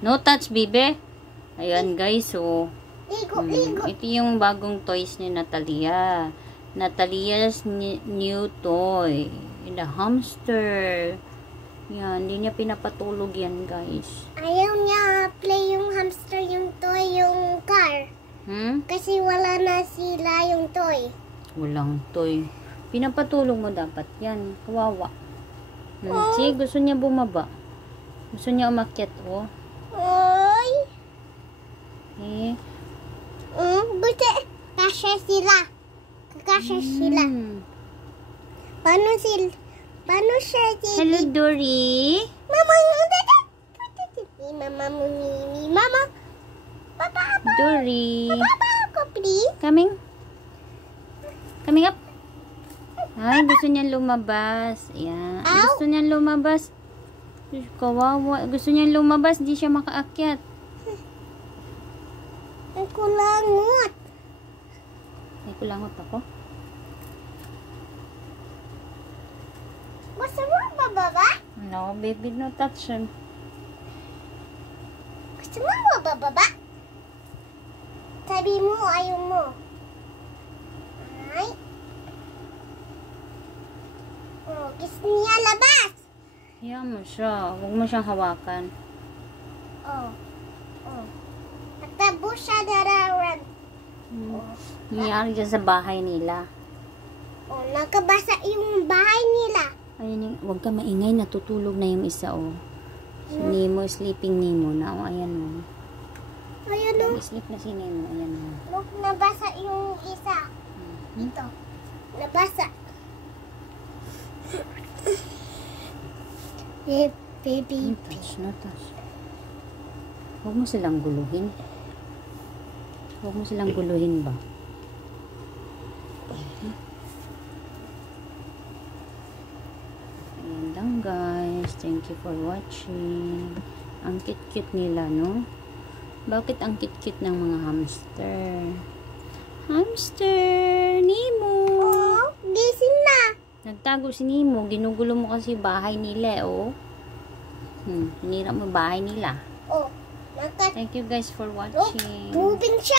No touch, bibe. Ayan, guys. So, Ligo. ito yung bagong toys ni Natalia. Natalia's new toy. The hamster. Yan, hindi niya pinapatulog yan, guys. Ayaw niya play yung hamster, yung toy, yung car. Kasi wala na sila yung toy. Walang toy. Pinapatulog mo dapat yan. Kawawa. See, gusto niya bumaba. Gusto niya umakyat, oh. Oy. Eh. Buti, kasya sila. Kasya sila. Paano siya Hello, Dory. Mama, Mama, Mama. Papa, Dory. Papa, ako, please. Coming up. Ay, gusto niyan lumabas. Ayan. Gusto niyan lumabas. Kawawa. Gusto niyan lumabas. Di siya makaakyat. Ay, kulangot. Ay, kulangot ako. Gusto mo bababa? No, baby, no touch him. Gusto mo bababa? Sabi mo, ayaw mo. Ay. Gusto niya labas. Hayaan mo siya. Huwag mo siyang hawakan. Tatabo siya dararan. Nangyari dyan sa bahay nila. Nakabasa yung bahay nila. Ayan yung, huwag ka maingay. Natutulog na yung isa, oh. Si Nemo, sleeping Nemo na, oh. Ayan, oh. Ayan, oh. Sleep na si Nemo. Ayan, oh. Look, nabasa yung isa. Ito. Nabasa. Baby. No touch. Huwag mo silang guluhin. Huwag mo silang guluhin ba? Ayan lang, guys. Thank you for watching. Ang cute-cute nila, no? Bakit ang cute-cute ng mga hamster? Hamster! Nemo! Oh, gising na. Nagtago si Nemo. Ginugulo mo kasi bahay nila, oh. Hinira mo bahay nila. Oh, Thank you guys for watching. moving siya.